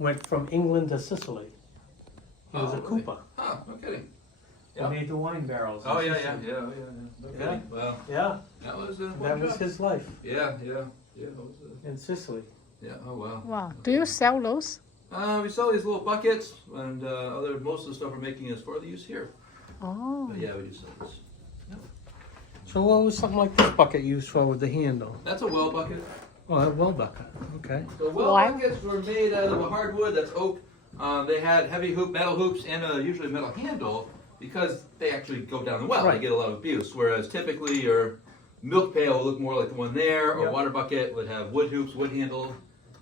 went from England to Sicily. He was a really? cooper. Huh, no kidding. He made the wine barrels. Oh, in yeah. Sicily. No Yeah. kidding. Well, Yeah, that was that was his life Yeah. It was, in Sicily. yeah, oh, wow. Wow. Do you sell those? We sell these little buckets, and most of the stuff we're making is for the use here. Oh. But yeah, we do sell this. So what was something like this bucket used for with the handle? That's a well bucket. Oh, a well bucket. Okay. The well Why? buckets were made out of a hardwood, that's oak. They had heavy metal hoops and usually a metal handle because they actually go down the well. Right. They get a lot of abuse. Whereas typically your milk pail will look more like the one there, or Yep. water bucket would have wood hoops, wood handle,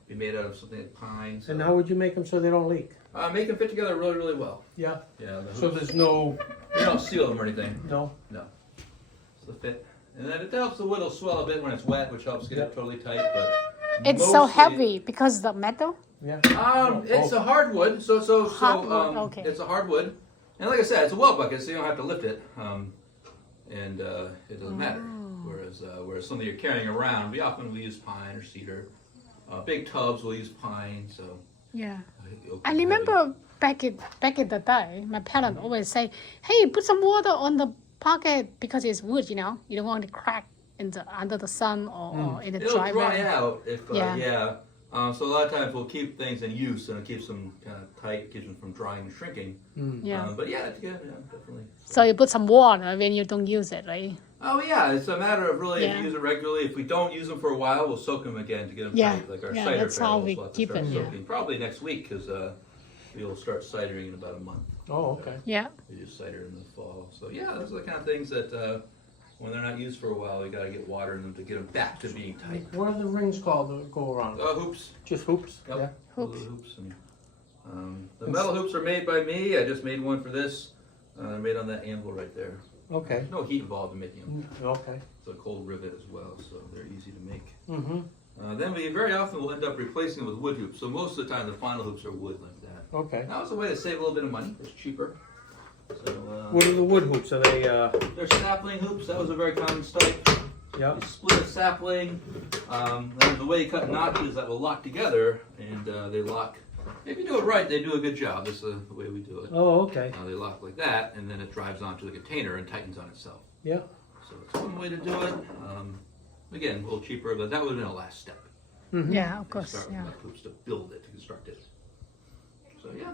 be made out of something like pine. So. And how would you make them so they don't leak? Make them fit together really, really well. Yeah. Yeah. The So hoops, there's no, you don't seal them or anything. no. So fit. And then it helps the wood will swell a bit when it's wet, which helps get Yep. it totally tight. But It's so mostly- heavy because the metal? Yeah. It's a hardwood, Hardwood, okay. It's a hardwood, and like I said, it's a well bucket, so you don't have to lift it, and it doesn't matter. Whereas something you're carrying around, we often use pine or cedar. Big tubs will use pine, so. Yeah. oak I is remember back in the day, my parents always say, "Hey, put some water on the pocket because it's wood. You know, you don't want to crack under the sun or in the heavy. It'll dry dry weather." out if Yeah. So a lot of times we'll keep things in use and it keeps them kind of tight, keeps them from drying and shrinking. Yeah. But yeah, it's good, definitely. So you put some water when you don't use it, right? Oh yeah, it's a matter of really if Yeah. you use it regularly. If we don't use them for a while, we'll soak them again to get them Yeah. tight. Like our Yeah, cider that's how barrels, we we'll have to keep start it, yeah. soaking probably next week because we'll start cidering in about a month. Oh, okay. Yeah. We do cider in the fall. So yeah, those are the kind of things that when they're not used for a while, we got to get water in them to get them back to being tight. What are the rings called that go around? Hoops. Just hoops? Yep. Yeah. Hoops. Little hoops. And, the metal hoops are made by me. I just made one for this. Made on that anvil right there. Okay. No heat involved in making them. Okay. It's a cold rivet as well, so they're easy to make. Mm-hmm. Then we very often will end up replacing them with wood hoops. So most of the time, the final hoops are wood like that. Okay. Now it's a way to save a little bit of money. It's cheaper. So What are the wood hoops? Are they, they're sapling hoops. That was a very common type. yeah? You split a sapling. Then the way you cut notches that will lock together, and they lock. If you do it right, they do a good job. This is the way we do it. Oh, okay. They lock like that, and then it drives onto the container and tightens on itself. Yeah. So it's one way to do it. Again, a little cheaper, but that would have been a last step. Mm-hmm. Yeah, of You course. start with Yeah. enough hoops to build it, to construct it. So yeah.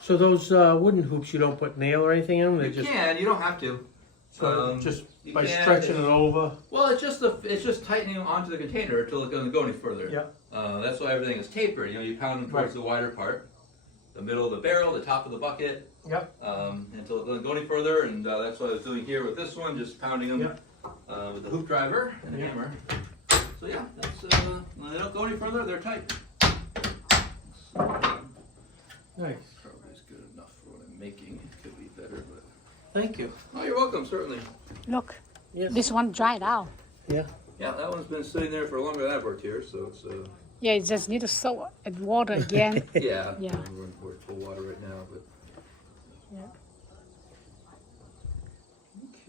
So those wooden hoops, you don't put nail or anything in them? They You just can, you don't have to. so just you by can, stretching it over. Well, it's just tightening onto the container until it doesn't go any further. Yeah. That's why everything is tapered. You know, you pound them towards the wider part, the middle of the barrel, the top of the bucket, Yep. until it doesn't go any further. And that's what I was doing here with this one, just pounding them with the hoop driver and a hammer. So yeah, that's when they don't go any further, they're tight. Nice. Probably is good enough for what I'm making. It could be better, but Thank you. oh, you're welcome. Certainly. Look, Yes. this one dried out. Yeah. Yeah, that one's been sitting there for longer than I've worked here, so it's Yeah, you just need to soak it water again. yeah. Yeah. We're at full water right now, but Yeah.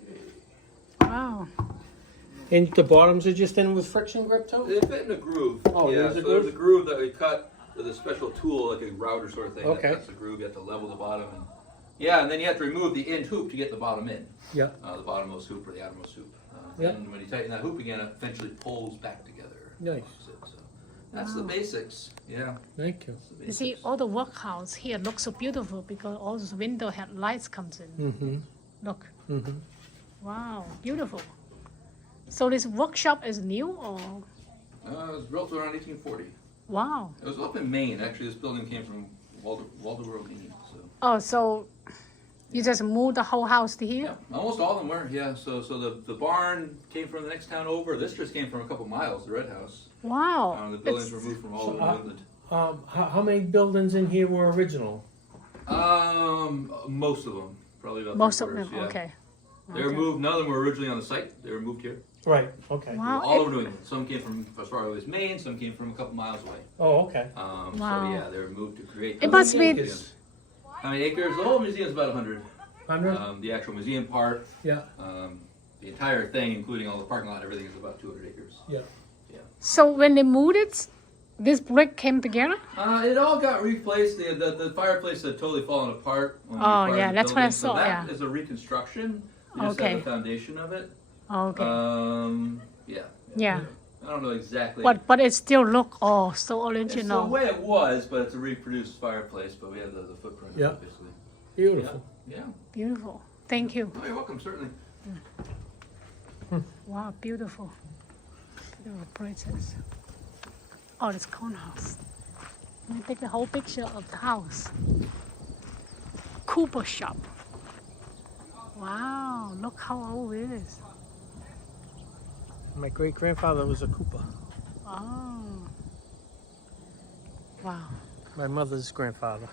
okay. Wow. And the bottoms are just in with friction grip too? They fit in a groove. Oh, yeah. there's a So there's groove? a groove that we cut with a special tool, like a router sort of thing. Okay. That cuts the groove. You have to level the bottom, and yeah, and then you have to remove the end hoop to get the bottom in. Yeah. The bottommost hoop or the outermost hoop. Yeah. And when you tighten that hoop again, it eventually pulls back together. Nice. So that's the basics. Yeah. Thank you. That's the You see, basics. all the workhouse here looks so beautiful because all those window had lights comes in. Mm-hmm. Look. Mm-hmm. Wow, beautiful. So this workshop is new or? It was built around 1840. Wow. It was up in Maine. Actually, this building came from Waldoboro, Maine. So. Oh, so you just moved the whole house to here? Yeah, almost all of them were, yeah. So the barn came from the next town over. This just came from a couple miles, the red house. Wow. The buildings It's- were moved from all over So, New England. How many buildings in here were original? Most of them, probably about most of three-quarters, them, yeah. okay. They were moved, none of them were originally on the site. They were moved here. Right. Okay. Wow. All over New England. Some came from as far away as Maine, some came from a couple miles away. Oh, okay. Wow. So yeah, they were moved to create. It must be- museums. How many acres? The whole museum is about 100. 100? The actual museum part, Yeah. the entire thing, including all the parking lot, everything is about 200 acres. Yeah. So when they moved it, This brick came together? It all got replaced. The fireplace had totally fallen apart. When we Oh, acquired yeah, the that's what I building. saw, So that yeah. is a reconstruction. We just Okay. have the foundation of it. Okay. Yeah. Yeah. I don't know exactly. But it still look so It's the original. way it was, but it's a reproduced fireplace. But we have the footprint. Yeah. Of it, basically. Beautiful. Yeah. Beautiful. Thank you. Oh, you're welcome. Certainly. Wow, beautiful. Beautiful places. Oh, this corn house. Let me take the whole picture of the house. Cooper shop. Wow, look how old it is. My great grandfather was a Cooper. Oh. Wow. My mother's grandfather.